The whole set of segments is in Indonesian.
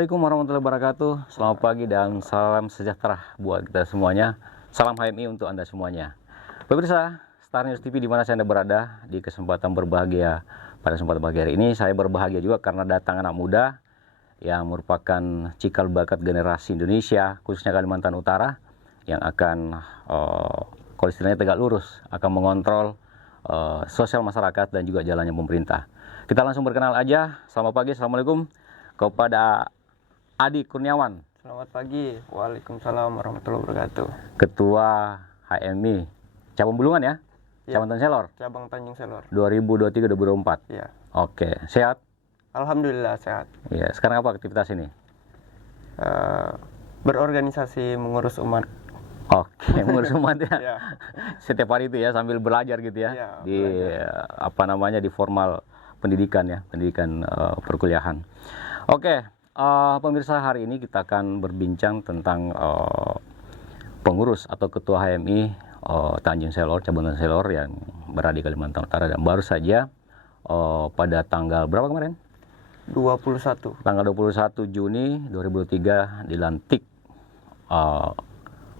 Assalamualaikum warahmatullahi wabarakatuh. Selamat pagi dan salam sejahtera buat kita semuanya. Salam HMI untuk Anda semuanya. Pemirsa Star News TV dimanapun Anda berada, di kesempatan berbahagia pada kesempatan berbahagia hari ini, saya berbahagia juga karena datang anak muda yang merupakan cikal bakal generasi Indonesia, khususnya Kalimantan Utara, yang akan, kalau istilahnya tegak lurus, akan mengontrol sosial masyarakat dan juga jalannya pemerintah. Kita langsung berkenal aja. Selamat pagi, Assalamualaikum, kepada Adi Kurniawan. Selamat pagi, waalaikumsalam warahmatullahi wabarakatuh. Ketua HMI Cabang Bulungan ya? Ya. Cabang Tanjung Selor. Cabang Tanjung Selor. 2023-2024. Ya. Oke, sehat? Alhamdulillah sehat. Ya, sekarang apa aktivitas ini? Berorganisasi mengurus umat. Oke, mengurus umat ya. Ya. Setiap hari itu ya sambil belajar gitu ya. Ya, Di apa namanya, di formal pendidikan ya, pendidikan perkuliahan. Oke, pemirsa, hari ini kita akan berbincang tentang pengurus atau ketua HMI Tanjung Selor, Cabang Tanjung Selor yang berada di Kalimantan Utara, dan baru saja pada tanggal berapa kemarin? 21. Tanggal 21 Juni 2023 dilantik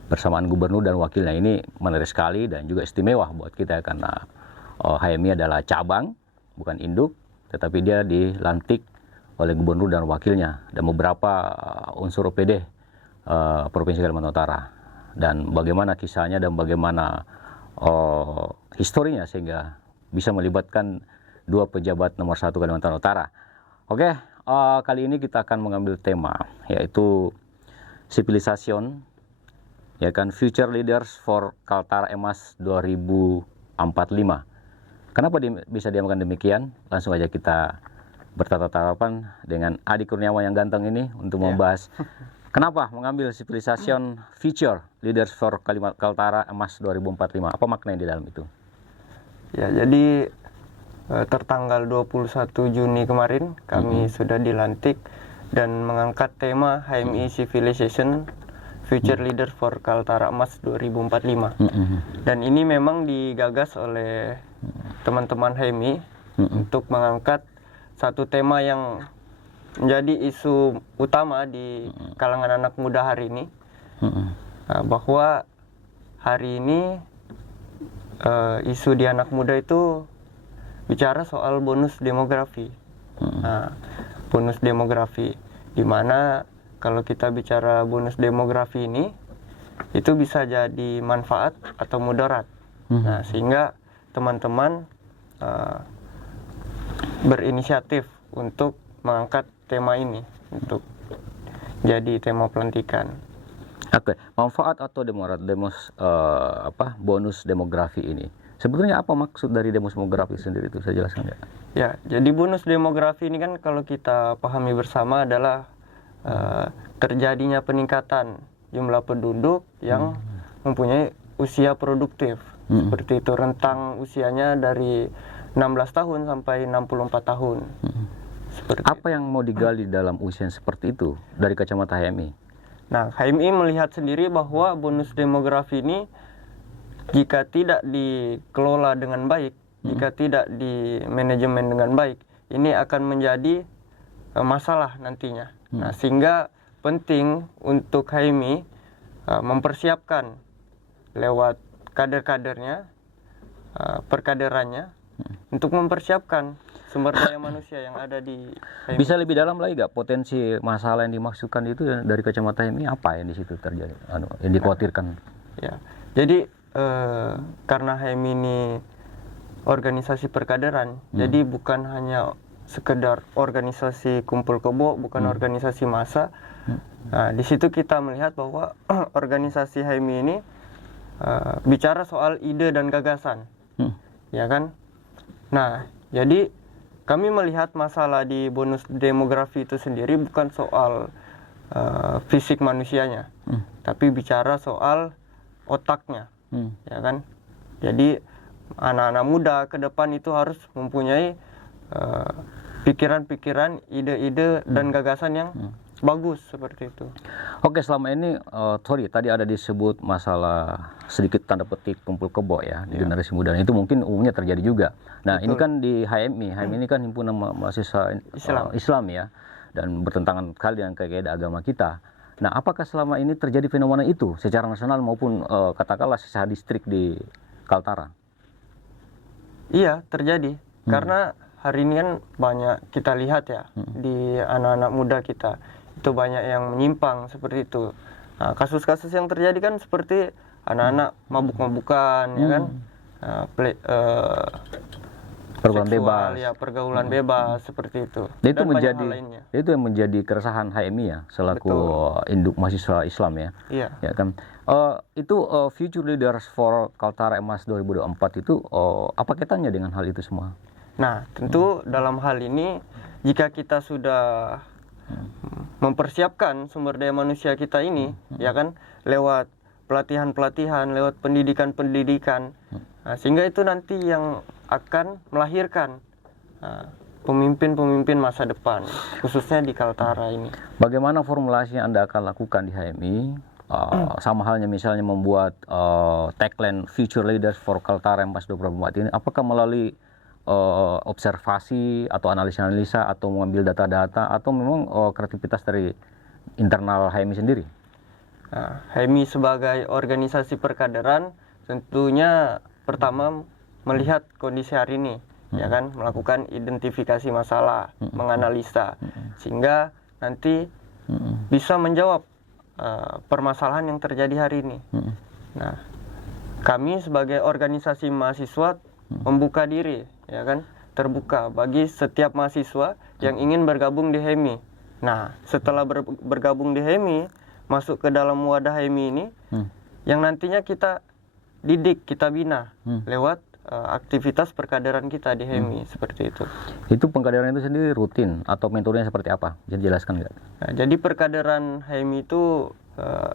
bersamaan gubernur dan wakilnya. Ini menarik sekali dan juga istimewa buat kita karena HMI adalah cabang, bukan induk, tetapi dia dilantik oleh gubernur dan wakilnya dan beberapa unsur OPD Provinsi Kalimantan Utara. Dan bagaimana kisahnya dan bagaimana historinya sehingga bisa melibatkan dua pejabat nomor 1 Kalimantan Utara. Oke, kali ini kita akan mengambil tema yaitu civilization, ya kan, Future Leaders for Kaltara Emas 2045. Kenapa bisa diamakan demikian? Langsung aja kita bertatap-tatapan dengan Adi Kurniawan yang ganteng ini untuk membahas kenapa mengambil civilization Future Leaders for Kaltara Emas 2045. Apa maknanya di dalam itu? Ya, jadi tertanggal 21 Juni kemarin kami sudah dilantik dan mengangkat tema HMI Civilization Future Leader for Kaltara Emas 2045. Dan ini memang digagas oleh teman-teman HMI untuk mengangkat satu tema yang menjadi isu utama di kalangan anak muda hari ini, bahwa hari ini isu di anak muda itu bicara soal bonus demografi. Bonus demografi, di mana kalau kita bicara bonus demografi ini, itu bisa jadi manfaat atau mudarat. Nah, sehingga teman-teman berinisiatif untuk mengangkat tema ini untuk jadi tema pelantikan. Oke, manfaat atau bonus demografi ini. Sebetulnya apa maksud dari bonus demografi sendiri itu, saya jelaskan ya? Ya, jadi bonus demografi ini kan kalau kita pahami bersama adalah terjadinya peningkatan jumlah penduduk yang mempunyai usia produktif. Seperti itu, rentang usianya dari 16 tahun sampai 64 tahun. Apa yang mau digali dalam usia seperti itu dari kacamata HMI? Nah, HMI melihat sendiri bahwa bonus demografi ini jika tidak dikelola dengan baik, jika tidak di manajemen dengan baik, ini akan menjadi masalah nantinya. Nah, sehingga penting untuk HMI mempersiapkan lewat kader-kadernya, perkaderannya, untuk mempersiapkan sumber daya manusia yang ada di HMI. Bisa lebih dalam lagi nggak potensi masalah yang dimaksudkan itu dari kacamata HMI, apa yang di situ terjadi, yang dikhawatirkan? Ya, jadi karena HMI ini organisasi perkaderan, jadi bukan hanya sekedar organisasi kumpul kebo, bukan organisasi massa. Nah, di situ kita melihat bahwa organisasi HMI ini bicara soal ide dan gagasan, ya kan? Nah, jadi kami melihat masalah di bonus demografi itu sendiri bukan soal fisik manusianya, tapi bicara soal otaknya, ya kan? Jadi anak-anak muda ke depan itu harus mempunyai pikiran-pikiran, ide-ide dan gagasan yang bagus seperti itu. Oke, selama ini tadi ada disebut masalah sedikit tanda petik kumpul kebo ya di generasi muda. Itu mungkin umumnya terjadi juga. Nah, betul. Ini kan di HMI ini kan himpunan mahasiswa Islam ya. dan bertentangan sekali dengan kaidah agama kita. Nah, apakah selama ini terjadi fenomena itu secara nasional maupun katakanlah secara distrik di Kaltara? Iya, terjadi. Karena hari ini kan banyak kita lihat ya di anak-anak muda kita itu banyak yang menyimpang seperti itu. Nah, kasus-kasus yang terjadi kan seperti anak-anak mabuk-mabukan, ya kan, Pergaulan seksual, bebas. ya pergaulan bebas seperti itu. Dan itu Dan banyak menjadi hal lainnya. itu yang menjadi keresahan HMI ya selaku induk mahasiswa Islam ya. Iya. Ya kan. Itu Future Leaders for Kaltara Emas 2024 itu apa kaitannya dengan hal itu semua? Nah, tentu dalam hal ini jika kita sudah mempersiapkan sumber daya manusia kita ini, ya kan, lewat pelatihan-pelatihan, lewat pendidikan-pendidikan, nah, sehingga itu nanti yang akan melahirkan pemimpin-pemimpin masa depan, khususnya di Kaltara ini. Bagaimana formulasi yang Anda akan lakukan di HMI? Sama halnya misalnya membuat tagline Future Leaders for Kaltara Emas 2024 ini, apakah melalui observasi atau analisa-analisa atau mengambil data-data atau memang kreativitas dari internal HMI sendiri? Nah, HMI sebagai organisasi perkaderan tentunya pertama melihat kondisi hari ini, ya kan, melakukan identifikasi masalah, menganalisa, sehingga nanti bisa menjawab permasalahan yang terjadi hari ini. Nah, kami sebagai organisasi mahasiswa membuka diri, ya kan, terbuka bagi setiap mahasiswa yang ingin bergabung di HMI. Nah, setelah bergabung di HMI, masuk ke dalam wadah HMI ini, yang nantinya kita didik, kita bina lewat aktivitas perkaderan kita di HMI, seperti itu. Itu pengkaderan itu sendiri rutin atau metodenya seperti apa? Bisa dijelaskan nggak? Nah, jadi perkaderan HMI itu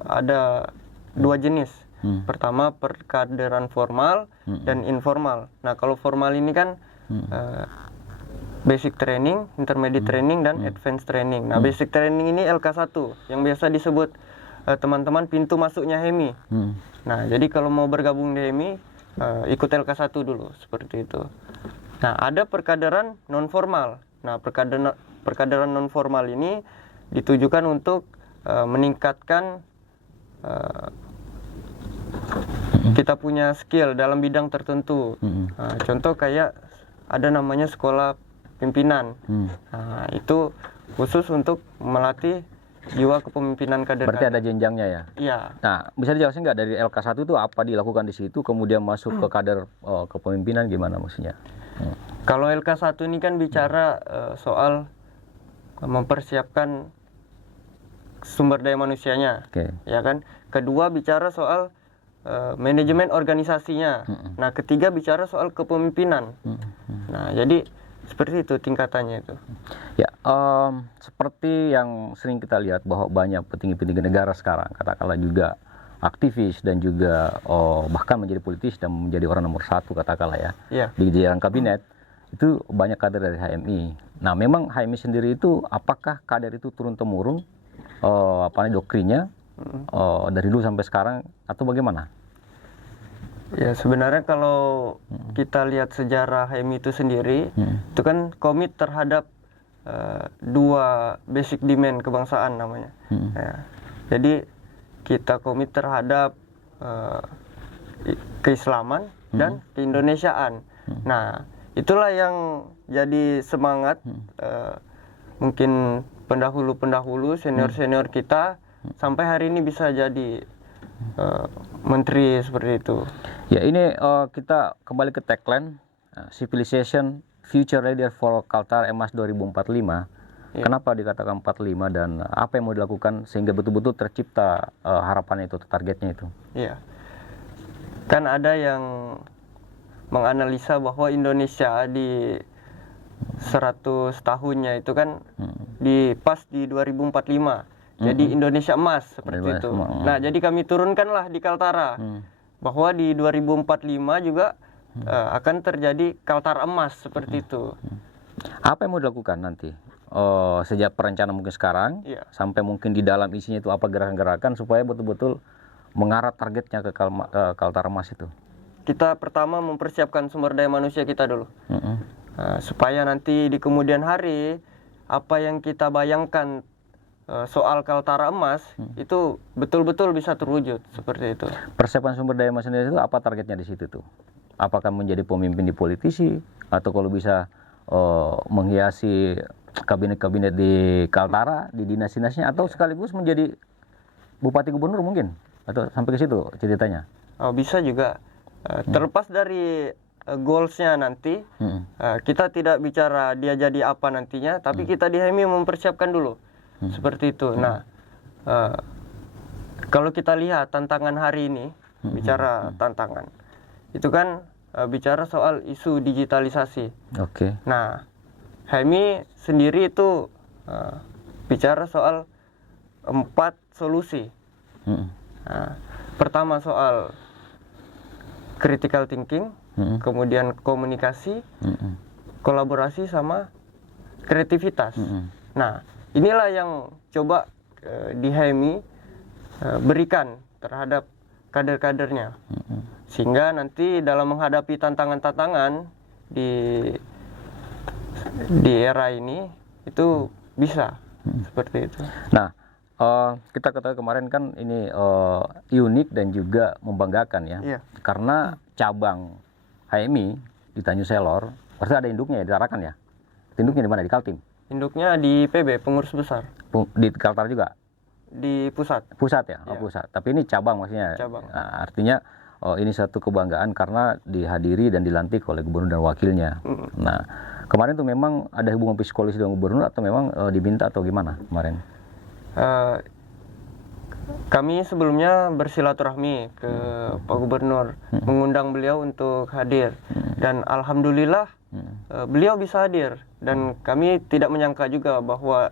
ada dua jenis. Pertama perkaderan formal dan informal. Nah, kalau formal ini kan basic training, intermediate training, dan advanced training. Nah, basic training ini LK1 yang biasa disebut teman-teman pintu masuknya HMI. Nah, jadi kalau mau bergabung di HMI, ikut LK1 dulu, seperti itu. Nah, ada perkaderan non formal. Nah, perkaderan non formal ini ditujukan untuk meningkatkan kita punya skill dalam bidang tertentu. Contoh kayak ada namanya sekolah pimpinan. Nah, itu khusus untuk melatih jiwa kepemimpinan kader. Berarti ada jenjangnya ya? Iya. Nah, bisa dijelaskan nggak dari LK1 itu apa dilakukan di situ, kemudian masuk ke kader kepemimpinan gimana maksudnya? Kalau LK1 ini kan bicara soal mempersiapkan sumber daya manusianya, ya kan. Kedua bicara soal manajemen organisasinya. Nah, ketiga bicara soal kepemimpinan. Nah, jadi seperti itu tingkatannya itu. Ya, seperti yang sering kita lihat bahwa banyak petinggi-petinggi negara sekarang, katakanlah juga aktivis dan juga bahkan menjadi politis dan menjadi orang nomor satu katakanlah ya, di jajaran kabinet, itu banyak kader dari HMI. Nah, memang HMI sendiri itu apakah kader itu turun-temurun doktrinnya dari dulu sampai sekarang atau bagaimana? Ya, sebenarnya kalau kita lihat sejarah HMI itu sendiri, itu kan komit terhadap dua basic demand kebangsaan namanya. Ya, jadi kita komit terhadap keislaman dan keindonesiaan. Nah, itulah yang jadi semangat mungkin pendahulu-pendahulu, senior-senior kita sampai hari ini bisa jadi menteri seperti itu. Ya, ini kita kembali ke tagline Civilization Future Leader for Kaltara Emas 2045. Kenapa dikatakan 45 dan apa yang mau dilakukan sehingga betul-betul tercipta harapannya itu, targetnya itu? Iya. Kan ada yang menganalisa bahwa Indonesia di 100 tahunnya itu kan pas di 2045. Jadi Indonesia emas seperti itu. Nah, jadi kami turunkanlah di Kaltara bahwa di 2045 juga akan terjadi Kaltara emas seperti itu. Apa yang mau dilakukan nanti? Sejak perencanaan mungkin sekarang sampai mungkin di dalam isinya itu apa gerakan-gerakan supaya betul-betul mengarah targetnya ke Kaltara emas itu? Kita pertama mempersiapkan sumber daya manusia kita dulu. Supaya nanti di kemudian hari apa yang kita bayangkan soal Kaltara Emas itu betul-betul bisa terwujud seperti itu. Persiapan sumber daya manusia itu apa targetnya di situ tuh? Apakah menjadi pemimpin di politisi atau kalau bisa menghiasi kabinet-kabinet di Kaltara, di dinas-dinasnya, atau sekaligus menjadi bupati gubernur mungkin, atau sampai ke situ ceritanya? Bisa juga. Terlepas dari goalsnya nanti, kita tidak bicara dia jadi apa nantinya, tapi kita di HMI mempersiapkan dulu. Seperti itu. Nah, kalau kita lihat tantangan hari ini, bicara tantangan, itu kan bicara soal isu digitalisasi. Oke. Nah, HMI sendiri itu bicara soal 4 solusi. Nah, pertama soal critical thinking, kemudian komunikasi, kolaborasi, sama kreativitas. Nah, inilah yang coba di HMI berikan terhadap kader-kadernya, sehingga nanti dalam menghadapi tantangan-tantangan di era ini itu bisa seperti itu. Nah, kita ketahui kemarin kan ini unik dan juga membanggakan ya, Iya. karena cabang HMI di Tanjung Selor, pasti ada induknya ya, di Tarakan ya. Induknya di mana? Di Kaltim? Induknya di PB, pengurus besar, Di Kaltara juga? di pusat. Pusat ya? Oh, Iya. pusat. Tapi ini cabang maksudnya. Cabang. Nah, artinya ini satu kebanggaan karena dihadiri dan dilantik oleh gubernur dan wakilnya. Nah, kemarin tuh memang ada hubungan psikologis dengan gubernur atau memang diminta atau gimana kemarin? Kami sebelumnya bersilaturahmi ke Pak Gubernur, mengundang beliau untuk hadir, dan alhamdulillah beliau bisa hadir, dan kami tidak menyangka juga bahwa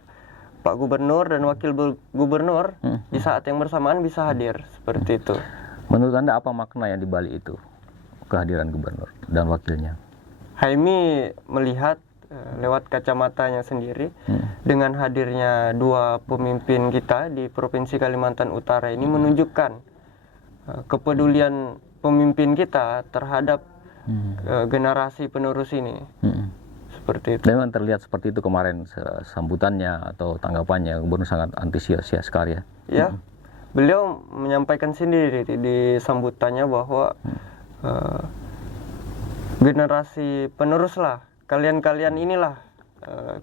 Pak Gubernur dan Wakil Gubernur di saat yang bersamaan bisa hadir seperti itu. Menurut Anda apa makna yang dibalik itu, kehadiran gubernur dan wakilnya? HMI melihat lewat kacamatanya sendiri, dengan hadirnya 2 pemimpin kita di Provinsi Kalimantan Utara ini menunjukkan kepedulian pemimpin kita terhadap generasi penerus ini. Seperti itu. Memang terlihat seperti itu kemarin sambutannya atau tanggapannya, gubernur sangat antusias sekali ya. Ya, beliau menyampaikan sendiri di sambutannya bahwa generasi penerus lah, kalian-kalian inilah,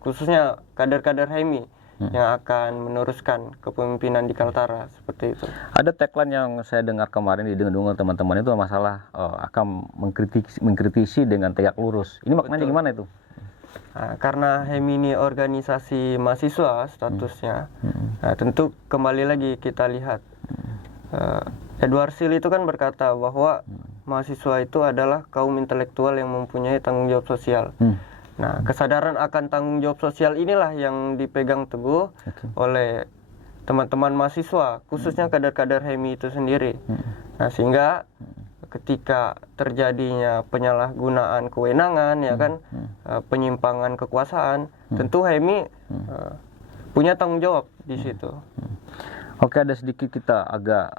khususnya kader-kader HMI yang akan meneruskan kepemimpinan di Kaltara, seperti itu. Ada tagline yang saya dengar kemarin didengar teman-teman itu masalah akan mengkritisi dengan tegak lurus. Ini maknanya gimana itu? Nah, karena HMI ini organisasi mahasiswa statusnya, nah, tentu kembali lagi kita lihat, Edward Seal itu kan berkata bahwa mahasiswa itu adalah kaum intelektual yang mempunyai tanggung jawab sosial. Nah, kesadaran akan tanggung jawab sosial inilah yang dipegang teguh oleh teman-teman mahasiswa, khususnya kader-kader HMI itu sendiri. Nah, sehingga ketika terjadinya penyalahgunaan kewenangan, ya kan, penyimpangan kekuasaan, tentu HMI punya tanggung jawab di situ. Oke, ada sedikit kita agak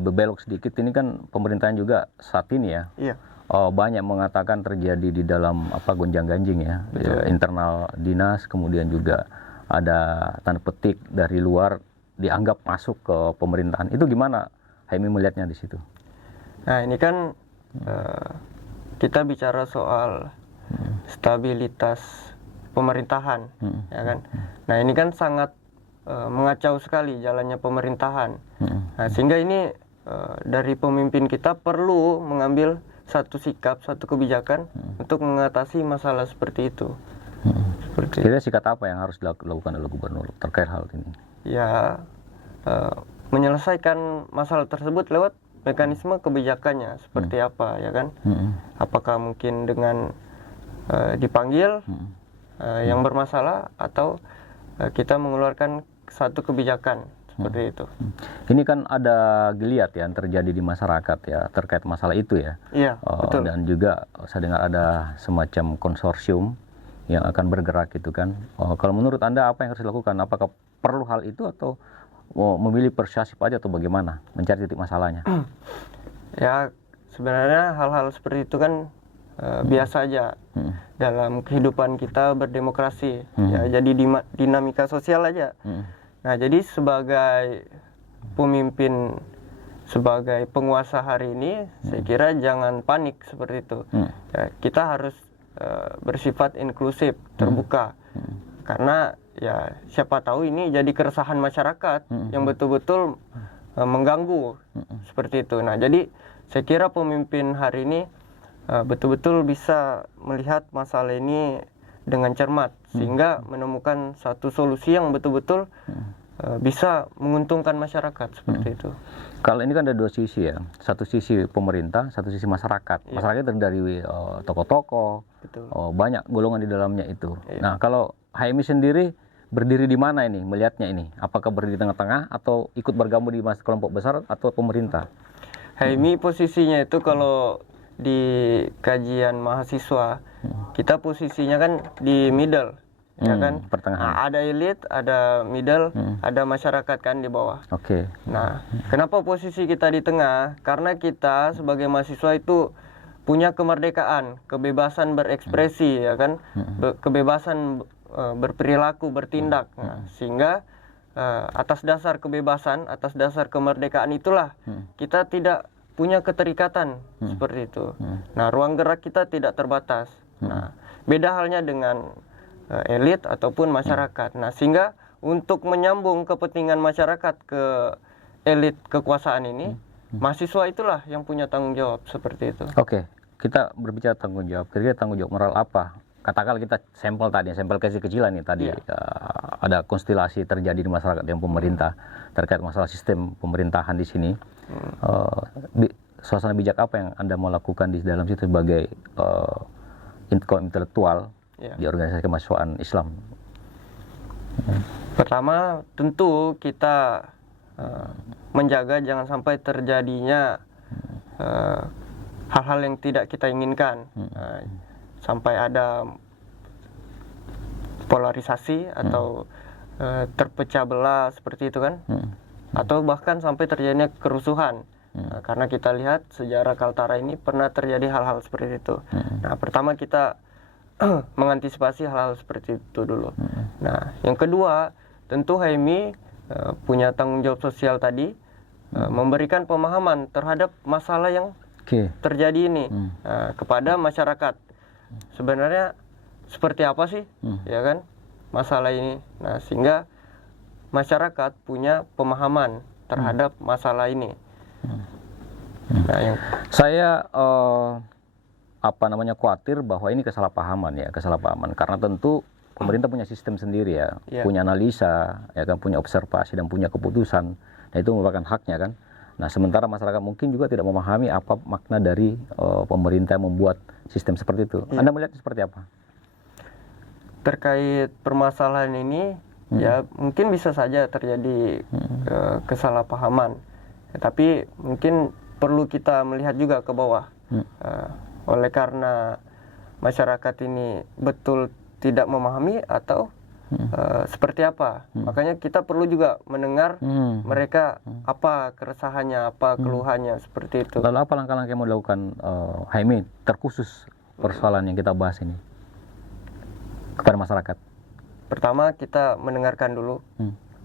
berbelok sedikit. Ini kan pemerintahan juga saat ini ya. Iya. Banyak mengatakan terjadi di dalam gonjang-ganjing ya, internal dinas, kemudian juga ada tanda petik dari luar dianggap masuk ke pemerintahan. Itu gimana HMI melihatnya di situ? Nah, ini kan kita bicara soal stabilitas pemerintahan, ya kan. Nah, ini kan sangat mengacau sekali jalannya pemerintahan. Nah, sehingga ini dari pemimpin kita perlu mengambil satu sikap, satu kebijakan untuk mengatasi masalah seperti itu. Kira-kira sikap apa yang harus dilakukan oleh gubernur terkait hal ini? Ya, menyelesaikan masalah tersebut lewat mekanisme kebijakannya seperti apa, ya kan? Apakah mungkin dengan dipanggil yang bermasalah, atau kita mengeluarkan satu kebijakan seperti itu. Ini kan ada geliat ya yang terjadi di masyarakat ya terkait masalah itu ya. Iya, betul. Dan juga saya dengar ada semacam konsorsium yang akan bergerak gitu kan. Kalau menurut Anda apa yang harus dilakukan? Apakah perlu hal itu atau memilih persuasif aja atau bagaimana mencari titik masalahnya? Ya, sebenarnya hal-hal seperti itu kan biasa aja dalam kehidupan kita berdemokrasi. Ya, jadi dinamika sosial aja. Nah, jadi sebagai pemimpin, sebagai penguasa hari ini, saya kira jangan panik seperti itu. Ya, kita harus bersifat inklusif, terbuka. Karena ya siapa tahu ini jadi keresahan masyarakat yang betul-betul mengganggu seperti itu. Nah, jadi saya kira pemimpin hari ini betul-betul bisa melihat masalah ini dengan cermat sehingga menemukan satu solusi yang betul-betul bisa menguntungkan masyarakat seperti itu. Kalau ini kan ada dua sisi ya, satu sisi pemerintah, satu sisi masyarakat. Masyarakat terdiri dari tokoh-tokoh, banyak golongan di dalamnya itu. Nah, kalau HMI sendiri berdiri di mana ini melihatnya ini? Apakah berdiri di tengah-tengah atau ikut bergabung di kelompok besar atau pemerintah? HMI posisinya itu kalau di kajian mahasiswa kita posisinya kan di middle, ya kan? Pertengahan. Nah, ada elit, ada middle, ada masyarakat kan di bawah. Oke. Nah, kenapa posisi kita di tengah? Karena kita sebagai mahasiswa itu punya kemerdekaan, kebebasan berekspresi, ya kan? Kebebasan berperilaku, bertindak. Nah, sehingga atas dasar kebebasan, atas dasar kemerdekaan itulah kita tidak punya keterikatan seperti itu. Nah, ruang gerak kita tidak terbatas. Nah, beda halnya dengan elit ataupun masyarakat. Nah, sehingga untuk menyambung kepentingan masyarakat ke elit kekuasaan ini, mahasiswa itulah yang punya tanggung jawab seperti itu. Oke, kita berbicara tanggung jawab. Kira-kira tanggung jawab moral apa? Katakanlah kita sampel tadi, sampel kecil-kecilan nih tadi, ada konstelasi terjadi di masyarakat dan pemerintah terkait masalah sistem pemerintahan di sini. Suasana bijak apa yang Anda mau lakukan di dalam situ sebagai kaum intelektual di organisasi kemahasiswaan Islam? Pertama, tentu kita menjaga jangan sampai terjadinya hal-hal yang tidak kita inginkan. Sampai ada polarisasi atau terpecah belah seperti itu kan, atau bahkan sampai terjadinya kerusuhan. Karena kita lihat sejarah Kaltara ini pernah terjadi hal-hal seperti itu. Nah, pertama kita mengantisipasi hal-hal seperti itu dulu. Nah, yang kedua, tentu HMI punya tanggung jawab sosial tadi, memberikan pemahaman terhadap masalah yang terjadi ini kepada masyarakat. Sebenarnya seperti apa sih, ya kan, masalah ini. Nah, sehingga masyarakat punya pemahaman terhadap masalah ini. Nah, saya khawatir bahwa ini kesalahpahaman karena tentu pemerintah punya sistem sendiri ya, punya analisa, ya kan, punya observasi dan punya keputusan. Nah, itu merupakan haknya kan. Nah, sementara masyarakat mungkin juga tidak memahami apa makna dari pemerintah membuat sistem seperti itu. Anda melihat seperti apa? Terkait permasalahan ini, ya mungkin bisa saja terjadi kesalahpahaman. Tapi mungkin perlu kita melihat juga ke bawah. Oleh karena masyarakat ini betul tidak memahami atau seperti apa. Makanya kita perlu juga mendengar mereka apa keresahannya, apa keluhannya seperti itu. Lalu apa langkah-langkah yang mau dilakukan HMI terkhusus persoalan yang kita bahas ini kepada masyarakat? Pertama, kita mendengarkan dulu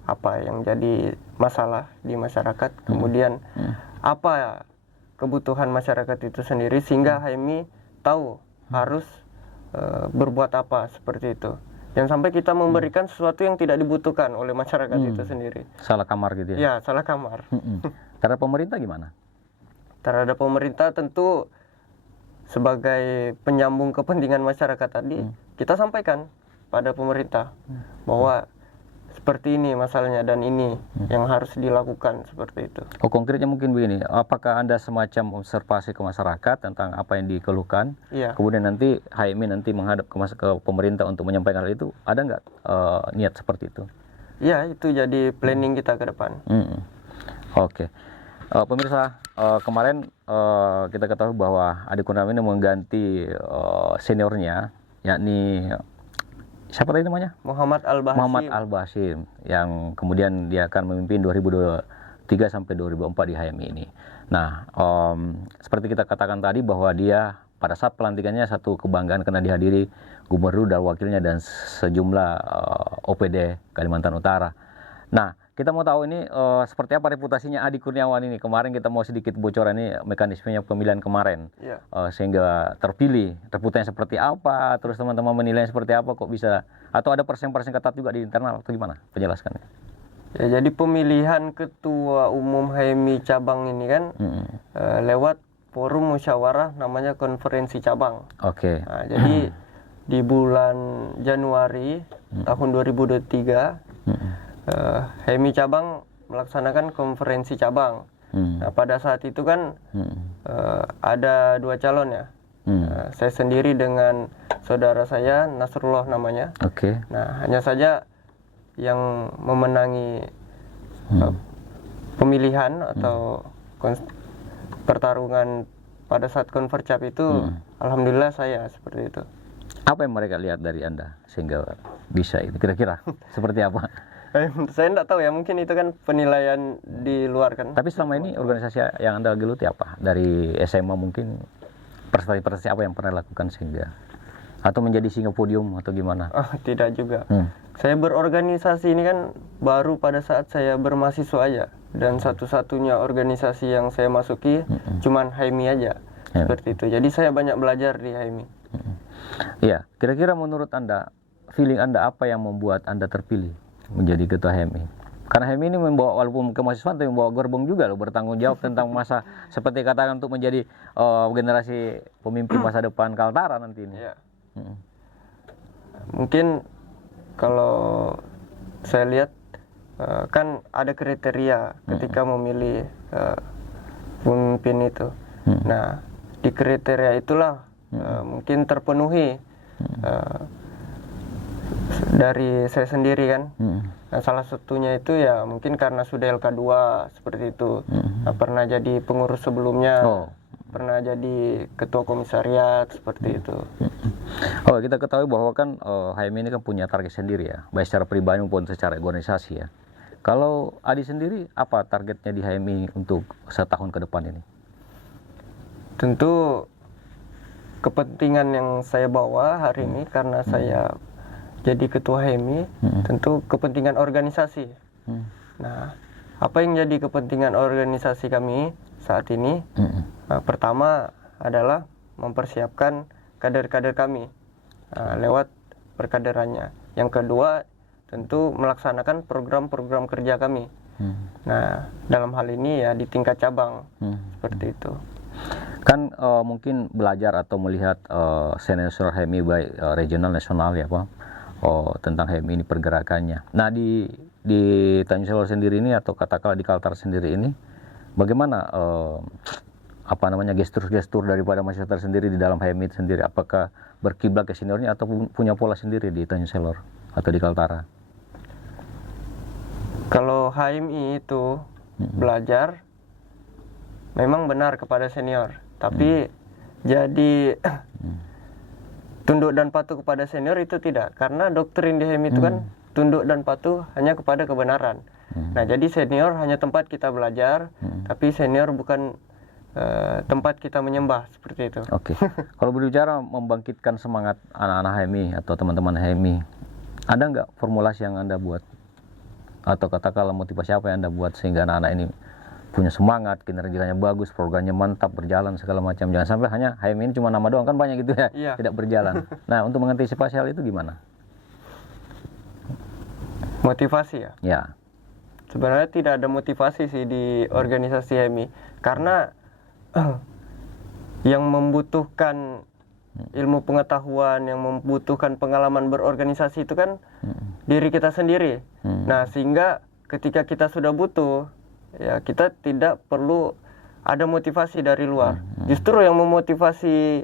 apa yang jadi masalah di masyarakat, kemudian apa kebutuhan masyarakat itu sendiri, sehingga HMI tahu harus berbuat apa seperti itu. Jangan sampai kita memberikan sesuatu yang tidak dibutuhkan oleh masyarakat itu sendiri. Salah kamar gitu ya? Ya, salah kamar. Terhadap pemerintah gimana? Terhadap pemerintah tentu sebagai penyambung kepentingan masyarakat tadi, kita sampaikan pada pemerintah bahwa seperti ini masalahnya dan ini yang harus dilakukan seperti itu. Oh, konkretnya mungkin begini, apakah Anda semacam observasi ke masyarakat tentang apa yang dikeluhkan, kemudian nanti HMI nanti menghadap ke pemerintah untuk menyampaikan hal itu, ada nggak niat seperti itu? Iya, itu jadi planning kita ke depan. Oke. Pemirsa, kemarin kita ketahui bahwa Adi Kurniawan ini mengganti seniornya, yakni siapa tadi namanya? Muhammad Al-Bahasim. Muhammad Al-Bahasim, yang kemudian dia akan memimpin 2023 sampai 2024 di HMI ini. Nah, seperti kita katakan tadi bahwa dia pada saat pelantikannya satu kebanggaan karena dihadiri gubernur dan wakilnya dan sejumlah OPD Kalimantan Utara. Nah, kita mau tahu ini seperti apa reputasinya Adi Kurniawan ini. Kemarin kita mau sedikit bocoran ini mekanismenya pemilihan kemarin, Iya. sehingga terpilih. Reputasinya seperti apa? Terus teman-teman menilai seperti apa? Kok bisa? Atau ada persaing-persaing ketat juga di internal? Atau gimana? Penjelaskannya. Ya, jadi pemilihan ketua umum HMI cabang ini kan lewat forum musyawarah namanya konferensi cabang. Oke. Nah, jadi di bulan Januari tahun 2023 HMI cabang melaksanakan konferensi cabang. Nah, pada saat itu kan ada 2 calon ya. Saya sendiri dengan saudara saya Nasrullah namanya. Oke. Nah, hanya saja yang memenangi pemilihan atau pertarungan pada saat konvercap itu alhamdulillah saya seperti itu. Apa yang mereka lihat dari Anda sehingga bisa itu kira-kira seperti apa? Saya tidak tahu ya, mungkin itu kan penilaian di luar kan. Tapi selama ini organisasi yang Anda geluti apa? Dari SMA mungkin prestasi-prestasi apa yang pernah lakukan sehingga atau menjadi singa podium atau gimana? Oh, tidak juga. Saya berorganisasi ini kan baru pada saat saya bermahasiswa aja, dan satu-satunya organisasi yang saya masuki cuman HMI aja. Seperti itu. Jadi saya banyak belajar di HMI. Iya, kira-kira menurut Anda, feeling Anda apa yang membuat Anda terpilih menjadi ketua HMI? Karena HMI ini membawa, walaupun kemahasiswaan, tapi membawa gerbong juga loh, bertanggung jawab tentang masa seperti katakan untuk menjadi generasi pemimpin masa depan Kaltara nanti ini. Ya. Mungkin kalau saya lihat kan ada kriteria ketika memilih pemimpin itu. Nah, di kriteria itulah mungkin terpenuhi dari saya sendiri kan. Nah, salah satunya itu ya mungkin karena sudah LK2 seperti itu. Nah, pernah jadi pengurus sebelumnya. Pernah jadi ketua komisariat seperti itu. Oh, kita ketahui bahwa kan HMI ini kan punya target sendiri ya, baik secara pribadi maupun secara organisasi ya. Kalau Adi sendiri, apa targetnya di HMI untuk setahun ke depan ini? Tentu kepentingan yang saya bawa hari ini karena saya jadi ketua HMI, tentu kepentingan organisasi. Nah, apa yang jadi kepentingan organisasi kami saat ini? Pertama adalah mempersiapkan kader-kader kami lewat perkaderannya. Yang kedua, tentu melaksanakan program-program kerja kami. Nah, dalam hal ini ya di tingkat cabang seperti itu. Kan mungkin belajar atau melihat senior HMI baik regional nasional ya Pak, tentang HMI ini pergerakannya. Nah di Tanjung Selor sendiri ini atau katakanlah di Kaltara sendiri ini, bagaimana gestur-gestur daripada masyarakat sendiri di dalam HMI itu sendiri? Apakah berkiblat ke seniornya atau punya pola sendiri di Tanjung Selor atau di Kaltara? Kalau HMI itu belajar memang benar kepada senior, tapi jadi tunduk dan patuh kepada senior itu tidak, karena doktrin di HMI itu kan tunduk dan patuh hanya kepada kebenaran. Nah, jadi senior hanya tempat kita belajar, tapi senior bukan tempat kita menyembah, seperti itu. Oke. Kalau berbicara membangkitkan semangat anak-anak HMI atau teman-teman HMI, ada nggak formulasi yang Anda buat? Atau katakanlah motivasi apa yang Anda buat sehingga anak-anak ini punya semangat, kinerjanya bagus, programnya mantap, berjalan segala macam. Jangan sampai hanya HMI ini cuma nama doang, kan banyak gitu ya, tidak berjalan. Nah, untuk mengantisipasi hal itu gimana? Motivasi ya? Ya. Sebenarnya tidak ada motivasi sih di organisasi HMI, karena yang membutuhkan ilmu pengetahuan, yang membutuhkan pengalaman berorganisasi itu kan diri kita sendiri. Nah, sehingga ketika kita sudah butuh, ya kita tidak perlu ada motivasi dari luar. Justru yang memotivasi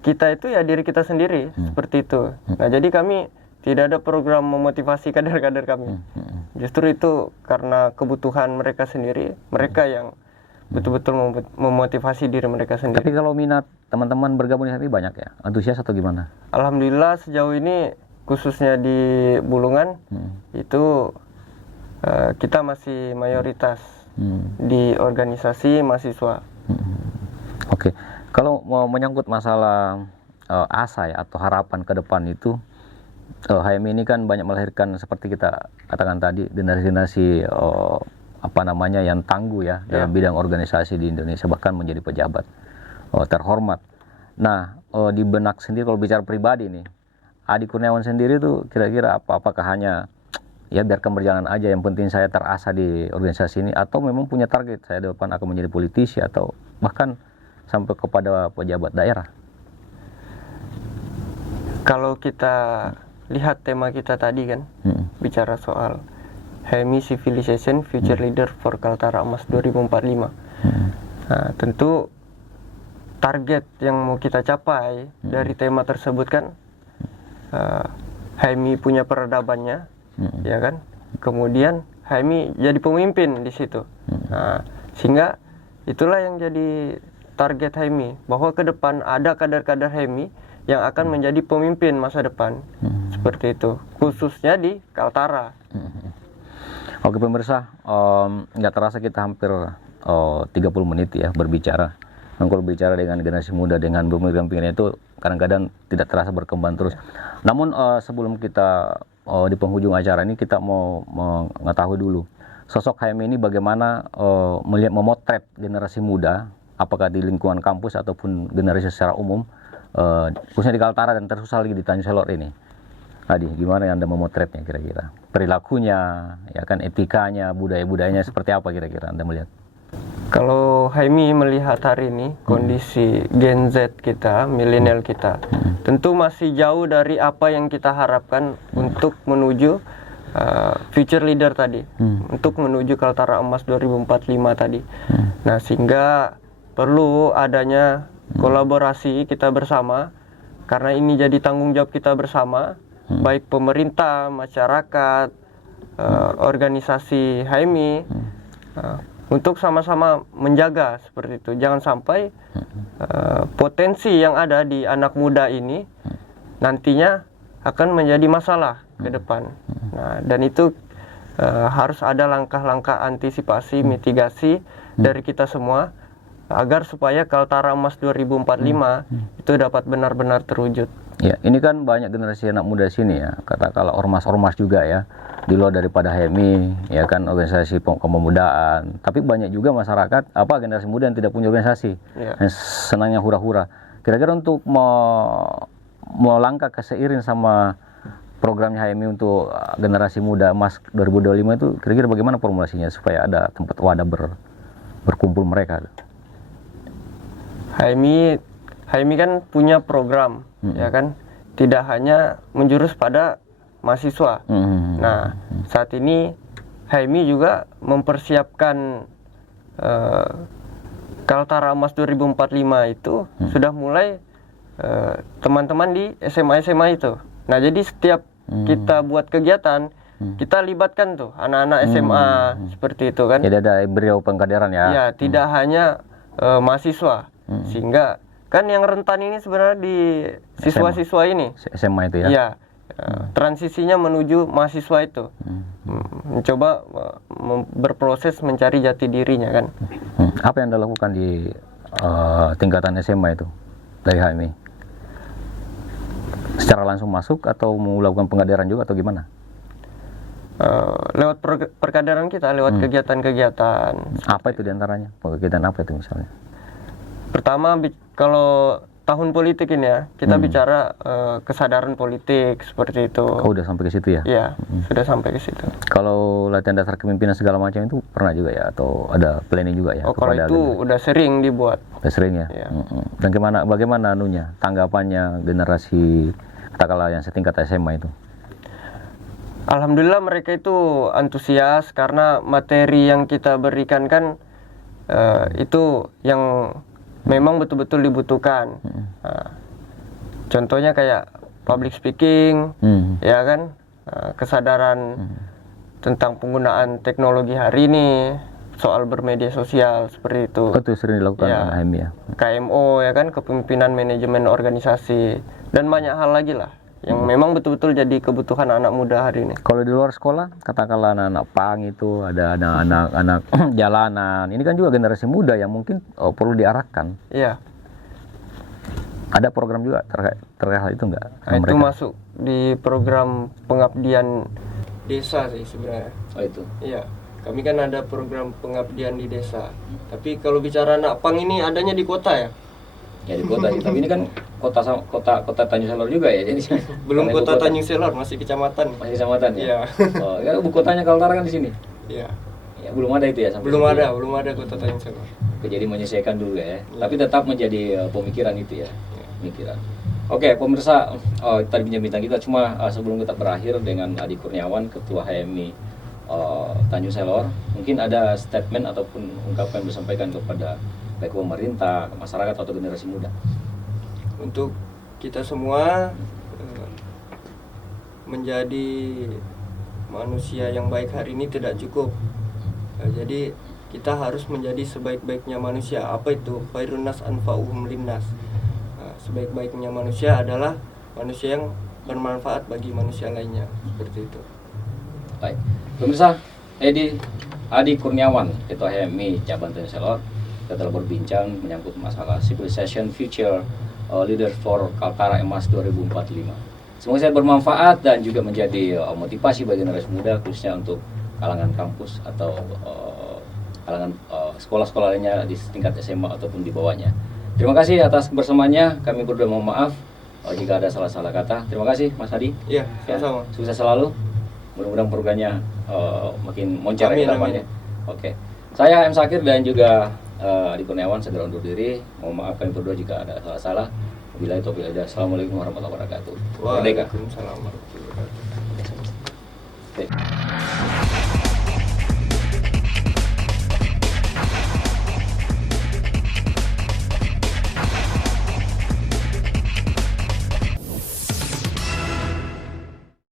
kita itu ya diri kita sendiri, seperti itu. Nah, jadi kami tidak ada program memotivasi kader-kader kami. Justru itu karena kebutuhan mereka sendiri, mereka yang betul-betul memotivasi diri mereka sendiri. Tapi kalau minat teman-teman bergabung di HMI banyak ya? Antusias atau gimana? Alhamdulillah sejauh ini khususnya di Bulungan itu kita masih mayoritas di organisasi mahasiswa. Oke. Kalau mau menyangkut masalah asa ya atau harapan ke depan itu, HMI ini kan banyak melahirkan seperti kita katakan tadi generasi-generasi apa namanya yang tangguh ya dalam bidang organisasi di Indonesia, bahkan menjadi pejabat terhormat. Nah, di benak sendiri kalau bicara pribadi nih, Adi Kurniawan sendiri tuh kira-kira apakah hanya ya biarkan berjalan aja, yang penting saya terasa di organisasi ini, atau memang punya target saya depan akan menjadi politisi atau bahkan sampai kepada pejabat daerah? Kalau kita lihat tema kita tadi kan, bicara soal HMI Civilization Future Leader for Kaltara Emas 2045. Nah, tentu target yang mau kita capai dari tema tersebut kan, HMI punya peradabannya, ya kan. Kemudian HMI jadi pemimpin di situ. Nah, sehingga itulah yang jadi target HMI, bahwa ke depan ada kader-kader HMI yang akan menjadi pemimpin masa depan. Seperti itu, khususnya di Kaltara. Oke pemirsa, nggak terasa kita hampir 30 menit ya berbicara. Dan kalau bicara dengan generasi muda dengan pemikiran-pemikiran itu kadang-kadang tidak terasa berkembang terus. Namun sebelum kita di penghujung acara ini, kita mau mengetahui dulu sosok HMI ini bagaimana melihat memotret generasi muda, apakah di lingkungan kampus ataupun generasi secara umum, khususnya di Kaltara dan terkhusus lagi di Tanjung Selor ini. Adi, gimana Anda memotretnya kira-kira? Perilakunya, ya kan, etikanya, budaya-budayanya seperti apa kira-kira Anda melihat? Kalau HMI melihat hari ini kondisi Gen Z kita, milenial kita, tentu masih jauh dari apa yang kita harapkan untuk menuju future leader tadi, untuk menuju Kaltara Emas 2045 tadi. Nah, sehingga perlu adanya kolaborasi kita bersama, karena ini jadi tanggung jawab kita bersama, baik pemerintah, masyarakat, organisasi HMI, untuk sama-sama menjaga seperti itu. Jangan sampai potensi yang ada di anak muda ini nantinya akan menjadi masalah ke depan. Nah, dan itu harus ada langkah-langkah antisipasi, mitigasi dari kita semua, agar supaya Kaltara Emas 2045 itu dapat benar-benar terwujud. Ya, ini kan banyak generasi anak muda sini ya, katakanlah ormas-ormas juga ya, di luar daripada HMI, ya kan, organisasi kepemudaan. Tapi banyak juga masyarakat, generasi muda yang tidak punya organisasi, yang senangnya hura-hura. Kira-kira untuk melangkah seiring sama programnya HMI untuk generasi muda Emas 2025 itu, kira-kira bagaimana formulasinya supaya ada tempat wadah berkumpul mereka? HMI kan punya program, ya kan, tidak hanya menjurus pada mahasiswa. Nah, saat ini HMI juga mempersiapkan Kaltara Emas 2045 itu sudah mulai teman-teman di SMA itu. Nah, jadi setiap kita buat kegiatan, kita libatkan tuh anak-anak SMA seperti itu kan. Jadi ada beliau pengkaderan ya. Ya, tidak hanya mahasiswa. Sehingga kan yang rentan ini sebenarnya di siswa-siswa ini. SMA itu ya. Iya. Transisinya menuju mahasiswa itu. Mencoba berproses mencari jati dirinya kan. Apa yang Anda lakukan di tingkatan SMA itu dari HMI? Secara langsung masuk atau melakukan pengajaran juga atau gimana? Lewat perkaderan kita, lewat kegiatan-kegiatan. Apa itu diantaranya? Kegiatan apa itu misalnya? Pertama, kalau tahun politik ini ya, kita bicara kesadaran politik seperti itu. Oh, udah sampai ke situ ya? Iya, sudah sampai ke situ. Kalau latihan dasar kepemimpinan segala macam itu pernah juga ya, atau ada planning juga ya? Oh, kalau itu udah sering dibuat. Udah sering ya? Iya. Dan bagaimana tanggapannya generasi katakanlah yang setingkat SMA itu? Alhamdulillah mereka itu antusias karena materi yang kita berikan kan itu yang memang betul-betul dibutuhkan. Contohnya kayak public speaking, ya kan, kesadaran tentang penggunaan teknologi hari ini, soal bermedia sosial seperti itu. Itu sering dilakukan oleh HMI ya. KMO ya kan, kepemimpinan manajemen organisasi, dan banyak hal lagi lah yang memang betul-betul jadi kebutuhan anak muda hari ini. Kalau di luar sekolah, katakanlah anak-anak pang itu, ada anak-anak jalanan. Ini kan juga generasi muda yang mungkin perlu diarahkan. Iya. Ada program juga terkait hal itu nggak? Nah, itu masuk di program pengabdian desa sih sebenarnya. Oh itu. Iya, kami kan ada program pengabdian di desa. Tapi kalau bicara anak pang ini adanya di kota ya? Ya di kota sih. Tapi ini kan kota Tanjung Selor juga ya. Jadi Belum kota Tanjung Selor, masih kecamatan. Masih kecamatan ya. Iya. Oh, kan ibu kotanya Kaltara kan di sini. Iya. Ya, belum ada itu ya sampai Belum sekarang. ada kota Tanjung Selor. Jadi menyesuaikan dulu ya. Tapi tetap menjadi pemikiran itu ya. Pemikiran. Oke, pemirsa, tadi bincang-bincang kita cuma sebelum kita berakhir dengan Adi Kurniawan, Ketua HMI Tanjung Selor, mungkin ada statement ataupun ungkapan yang disampaikan kepada baik pemerintah, masyarakat atau generasi muda. Untuk kita semua menjadi manusia yang baik hari ini tidak cukup. Jadi kita harus menjadi sebaik-baiknya manusia. Apa itu? Khairun nas anfa'uhum linnas. Sebaik-baiknya manusia adalah manusia yang bermanfaat bagi manusia lainnya. Seperti itu. Baik, pemirsa, Adi Kurniawan, Ketua HMI Cabang Tanjung Selor, kita telah berbincang menyangkut masalah Civilization Future Leader for Kaltara Emas 2045. Semoga saya bermanfaat dan juga menjadi motivasi bagi generasi muda, khususnya untuk kalangan kampus atau kalangan sekolah-sekolah lainnya di tingkat SMA ataupun di bawahnya. Terima kasih atas kebersamaannya. Kami berdua mohon maaf jika ada salah-salah kata. Terima kasih Mas Adi. Iya, sama-sama. Sukses selalu. Mudah-mudahan programnya makin moncer ke depannya. Oke. Saya M. Sakir dan juga Adi Kurniawan segera undur diri. Mohon maaf kami berdua jika ada salah-salah. Wabillahi taufiq wal hidayah. Assalamualaikum warahmatullahi wabarakatuh. Merdeka. Waalaikumsalam warahmatullahi wabarakatuh. Oke.